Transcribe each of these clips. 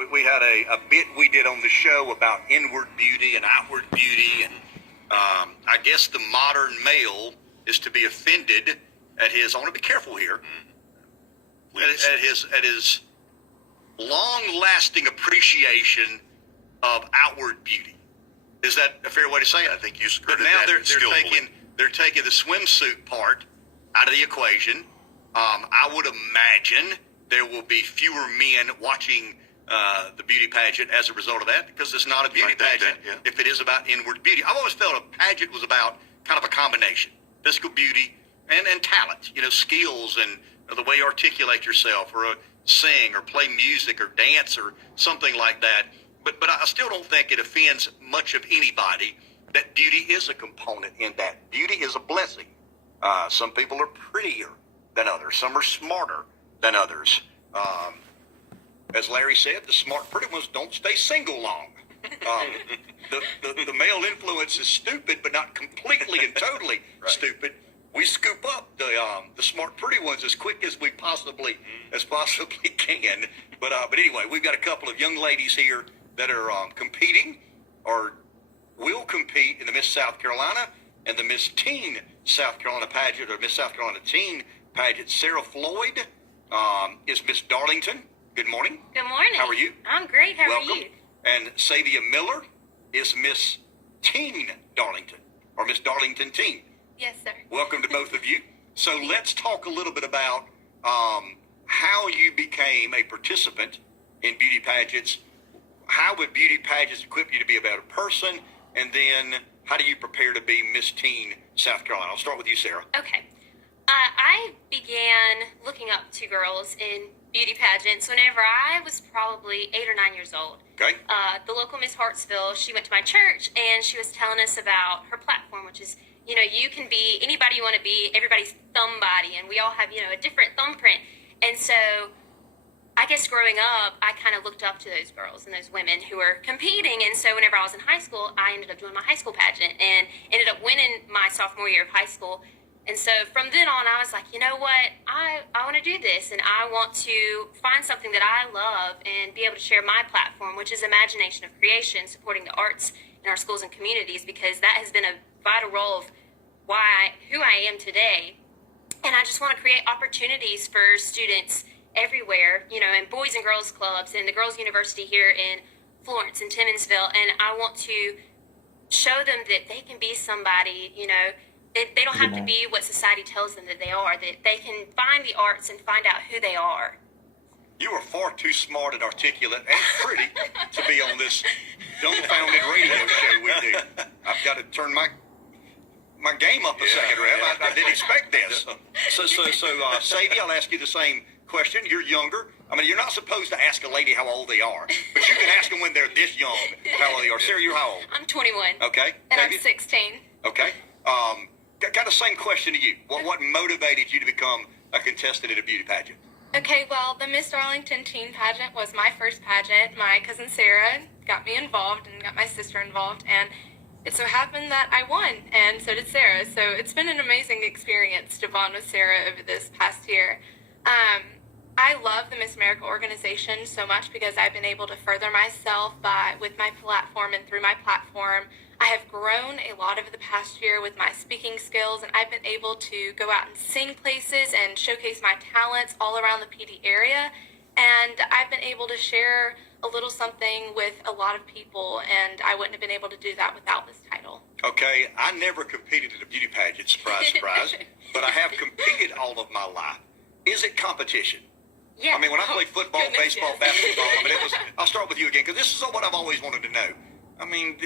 We had a bit we did on the show about inward beauty and outward beauty, and I guess the modern male is to be offended at his. I want to be careful here. At his long-lasting appreciation of outward beauty. Is that a fair way to say it? I think you skirted But now that they're taking the swimsuit part out of the equation. I would imagine there will be fewer men watching the beauty pageant as a result of that, because it's not a beauty pageant if it is about inward beauty. I've always felt a pageant was about kind of a combination: physical beauty and talent, skills and the way you articulate yourself, or sing or play music or dance or something like that. But I still don't think it offends much of anybody that beauty is a component in that. Beauty is a blessing. Some people are prettier than others. Some are smarter than others. As Larry said, the smart, pretty ones don't stay single long. The male influence is stupid, but not completely and totally stupid. We scoop up the smart, pretty ones as quick as we possibly can. But anyway, we've got a couple of young ladies here that are competing or will compete in the Miss South Carolina and the Miss Teen South Carolina pageant, or Miss South Carolina Teen pageant. Sarah Floyd is Miss Darlington. Good morning. Good morning. How are you? I'm great. How Welcome. are you? And Savia Miller is Miss Teen Darlington, or Miss Darlington Teen. Yes, sir. Welcome to both of you. So let's talk a little bit about how you became a participant in beauty pageants. How would beauty pageants equip you to be a better person? And then how do you prepare to be Miss Teen South Carolina? I'll start with you, Sarah. Okay. I began looking up to girls in beauty pageants whenever I was probably 8 or 9 years old. Okay. The local Miss Hartsville, she went to my church, and she was telling us about her platform, which is, you can be anybody you want to be, everybody's thumb body, and we all have, a different thumbprint. And so I guess growing up, I kind of looked up to those girls and those women who were competing. And so whenever I was in high school, I ended up doing my high school pageant and ended up winning my sophomore year of high school. And so from then on, I was like, you know what? I want to do this, and I want to find something that I love and be able to share my platform, which is imagination of creation, supporting the arts in our schools and communities, because that has been a vital role of who I am today. And I just want to create opportunities for students everywhere, in Boys and Girls Clubs and the Girls University here in Florence and Timmonsville. And I want to show them that they can be somebody, they don't have to be what society tells them that they are, that they can find the arts and find out who they are. You are far too smart and articulate and pretty to be on this dumbfounded radio show we do. I've got to turn my game up a second, Rev. I didn't expect this. So, Sadie, I'll ask you the same question. You're younger. I mean, you're not supposed to ask a lady how old they are, but you can ask them when they're this young how old they are. Sarah, you're how old? I'm 21. Okay. And Davey? I'm 16. Okay. Got the same question to you. What motivated you to become a contestant in a beauty pageant? Okay, well, the Miss Darlington Teen Pageant was my first pageant. My cousin Sarah got me involved and got my sister involved, and it so happened that I won, and so did Sarah. So it's been an amazing experience to bond with Sarah over this past year. I love the Miss America organization so much because I've been able to further myself with my platform, and through my platform, I have grown a lot over the past year with my speaking skills, and I've been able to go out and sing places and showcase my talents all around the PD area, and I've been able to share a little something with a lot of people, and I wouldn't have been able to do that without this title. Okay, I never competed in a beauty pageant, surprise, surprise, but I have competed all of my life. Is it competition? Yeah. I mean, when I played football, baseball, basketball, I'll start with you again, because this is what I've always wanted to know. I mean,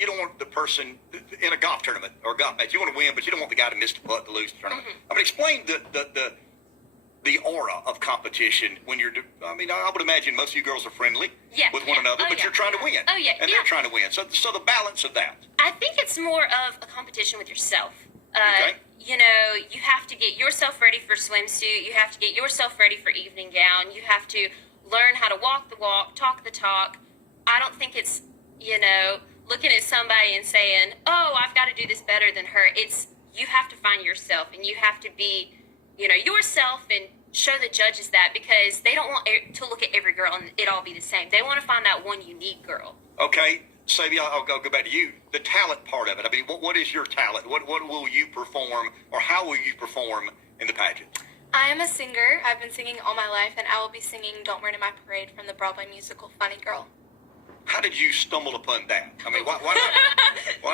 you don't want the person in a golf tournament or a golf match. You want to win, but you don't want the guy to miss the putt to lose the tournament. I mean, explain the aura of competition when you're. I mean, I would imagine most of you girls are friendly with one another, but you're trying to win. Oh yeah, and they're trying to win. So the balance of that. I think it's more of a competition with yourself. Okay. You have to get yourself ready for swimsuit. You have to get yourself ready for evening gown. You have to learn how to walk the walk, talk the talk. I don't think it's, looking at somebody and saying, oh, I've got to do this better than her. It's, you have to find yourself, and you have to be, yourself, and show the judges that, because they don't want to look at every girl and it all be the same. They want to find that one unique girl. Okay, Savia, I'll go back to you. The talent part of it. I mean, what is your talent? What will you perform, or how will you perform in the pageant? I am a singer. I've been singing all my life, and I will be singing Don't Rain in My Parade from the Broadway musical Funny Girl. How did you stumble upon that? I mean, why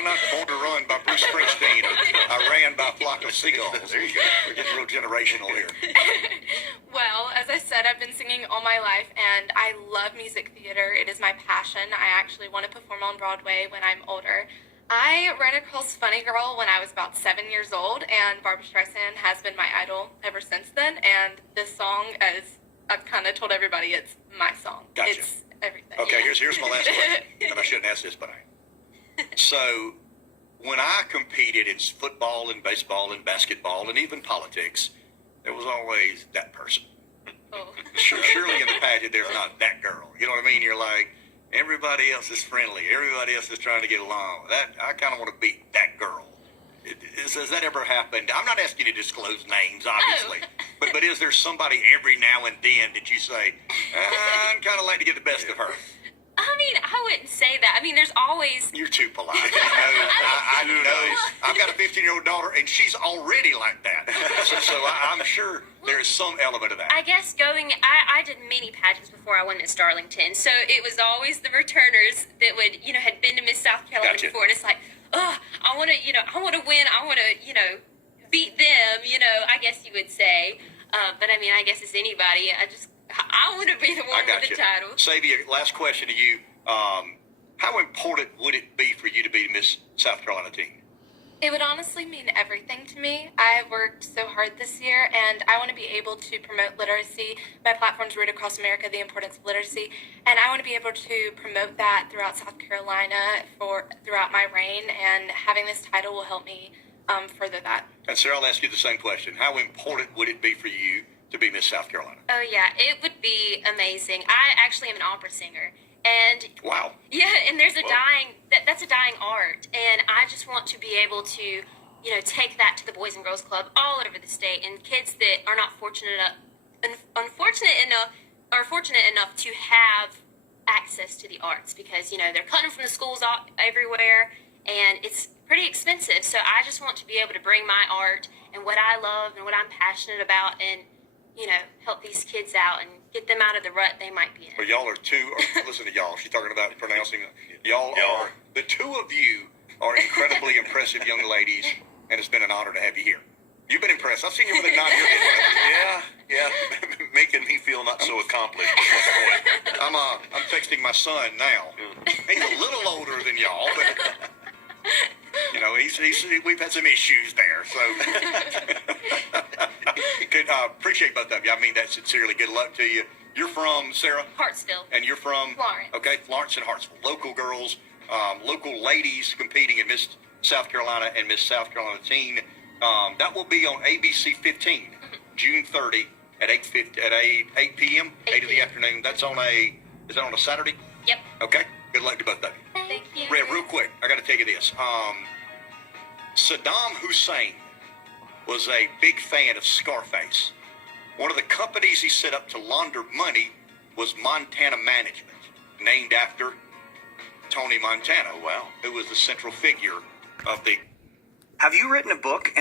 not Born to Run by Bruce Springsteen, or I Ran by a Flock of Seagulls? There you go. We're getting real generational here. Well, as I said, I've been singing all my life, and I love music theater. It is my passion. I actually want to perform on Broadway when I'm older. I ran across Funny Girl when I was about 7 years old, and Barbra Streisand has been my idol ever since then. And this song, as I've kind of told everybody, it's my song. Gotcha. It's everything. Okay, here's my last question. And I shouldn't ask this, but I. So, when I competed in football and baseball and basketball and even politics, there was always that person. Oh. Surely in the pageant, there's not that girl. You know what I mean? You're like, everybody else is friendly. Everybody else is trying to get along. I kind of want to be that girl. Has that ever happened? I'm not asking you to disclose names, obviously. Oh. But is there somebody every now and then that you say, I'd kind of like to get the best of her? I mean, I wouldn't say that. I mean, there's always... You're too polite. I know. I've got a 15-year-old daughter, and she's already like that. So I'm sure there's some element of that. I guess I did many pageants before I went to Darlington, so it was always the returners that would, had been to Miss South Carolina Gotcha. before, and it's like, oh, I want to win, I want to, beat them, I guess you would say. But I mean, I guess it's anybody. I want to be the one with the title. Savia, last question to you. How important would it be for you to be Miss South Carolina teen? It would honestly mean everything to me. I have worked so hard this year, and I want to be able to promote literacy. My platform's Root Across America, the importance of literacy, and I want to be able to promote that throughout South Carolina throughout my reign, and having this title will help me further that. And Sarah, I'll ask you the same question. How important would it be for you to be Miss South Carolina? Oh, yeah, it would be amazing. I actually am an opera singer. And wow. Yeah, and there's that's a dying art, and I just want to be able to, take that to the Boys and Girls Club all over the state, and kids that are not fortunate enough to have access to the arts, because they're cutting from the schools everywhere, and it's pretty expensive. So I just want to be able to bring my art and what I love and what I'm passionate about, and help these kids out and get them out of the rut they might be in. Well, y'all are listen to y'all. She's talking about pronouncing. Y'all are, the two of you are incredibly impressive young ladies, and it's been an honor to have you here. You've been impressed. I've seen you with a nod here. Yeah. Making me feel not so accomplished at this point. I'm texting my son now. He's a little older than y'all, but we've had some issues there. So appreciate both of you. I mean that sincerely. Good luck to you. You're from, Sarah? Hartsville. And you're from? Florence. Okay, Florence and Hartsville. Local girls, local ladies competing in Miss South Carolina and Miss South Carolina Teen. That will be on ABC 15, June 30 at 8 p.m., 8 in the afternoon. Is that on a Saturday? Yep. Okay. Good luck to both of you. Thank you. Red, real quick, I got to tell you this. Saddam Hussein was a big fan of Scarface. One of the companies he set up to launder money was Montana Management, named after Tony Montana. Oh, wow. Who was the central figure of the... Have you written a book